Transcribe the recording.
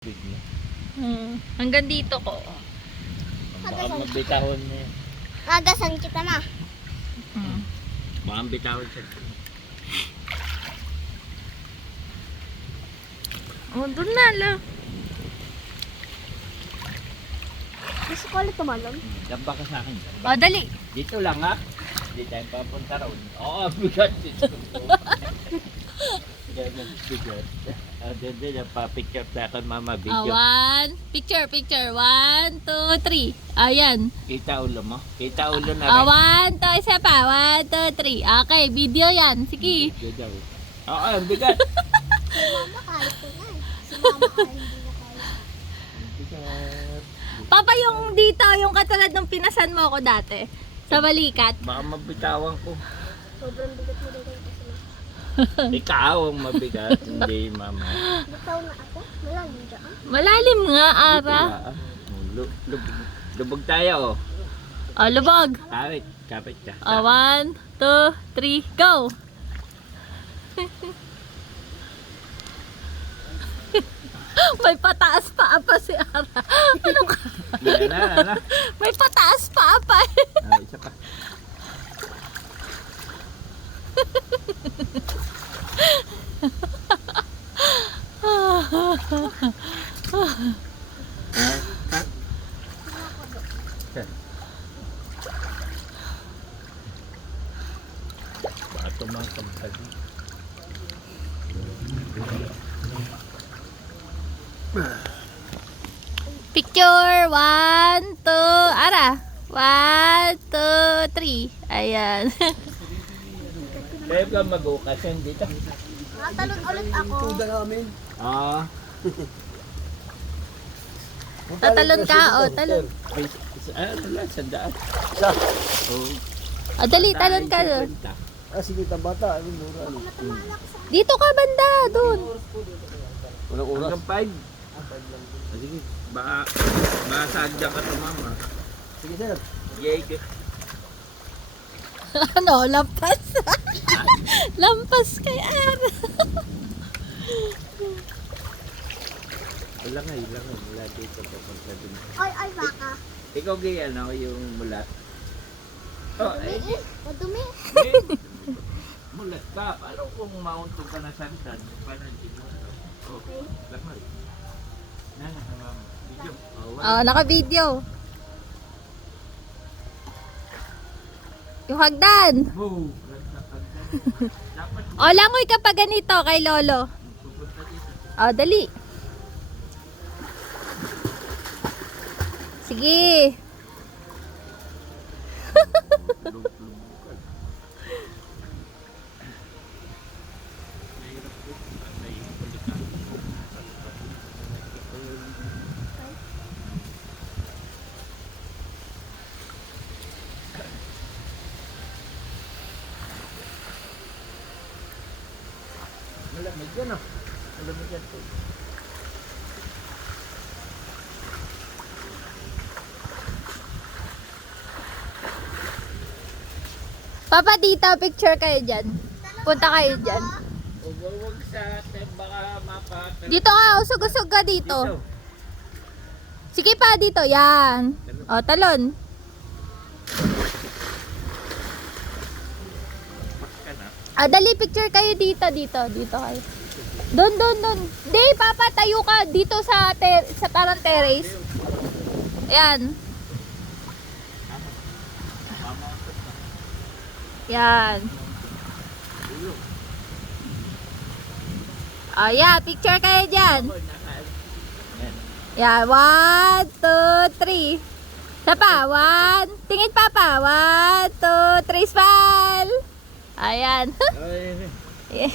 Bigla. Hanggang dito ko. Baka mabitahon niya. Agasan kita na. Baka mabitahon siya. Oh, doon na lang. Gusto ko ulit tumalon. Damba ka sa akin. Oh, dali. Dito lang ha. Hindi tayo papunta roon. Oo, bigat dito. Ganyan, bigat. Hindi, napapicture sa akin mama video. Picture. 1, 2, 3. Ayan. Kita ulo mo? Kita ulo na rin. 1, 2, isa pa. 1, 2, 3. Okay, video yan. Sige. Video daw. Oo, ang bigat. Si mama kahit ko na eh. Si mama kahit hindi na kaya. Bigat. Papa, yung dito, yung katulad ng pinasan mo ako dati. Sa balikat. Baka mabitawan ko. Sobrang bigat mo rin kasi na. Ikaw ang mabigat, hindi mama. Bitaw na ako. Malalim dyan. Malalim nga, Ara. Lubog tayo, oh. Oh, lubog. Kapit ka. 1, 2, 3, go! May pataas pa apa si Ara. Ano ka? Na. May pataas pa apa eh. Isa pa. Baka tumangkam ka din. Picture 1, 2, Ara. 1, 2, 3. Ayan. Kaya ka mag-ukas yan dito. Tatalon ulit ako. Ah. Tatalon ka, oh, talon. Ano lang, sandaan. Oh. Oh, dali, talon ka doon. Sige, bata. Ano, mura. Matamalak sa Dito ka banda, doon. Walang oras. Hanggang 5. Sige, baka sadya ka to mama. Sige, sir. Yay. Ano, lampas. Lampas kay Ara. Ilang mula dito papunta dun. Ay, baka. Ikaw ganyan ako yung mulat. Oh, Madumi eh. Madumi. Mulat ka. Paano kung maunto ka na santan? Paano hindi mo? Okay. Lakmal. Nana, mama. Video. Oh, naka-video. Yung hagdan. Move. Dapat O, langoy ka pa ganito kay Lolo. pupunta dito. O, dali. Sige. Lubog-lubugan. Mahirap po. Mahirap balikan. Malamig yan ah. Malamig yan po. Papa, dito, picture kayo dyan. Punta kayo dyan. Huwag sa atin, baka mapatag. Dito ka, usog-usog ka dito. Sige pa, dito. Yan. O, talon. Ka na. Ah, dali, picture kayo dito, dito. Dito kayo. Doon. Di, Papa, tayo ka dito sa parang terrace. Ayan. Yan. Ah, yeah, picture kayo dyan. Yan, 1, 2, 3. Isa pa, 1. Tingin Papa, 1, 2, 3, smile. Ayan. Ay,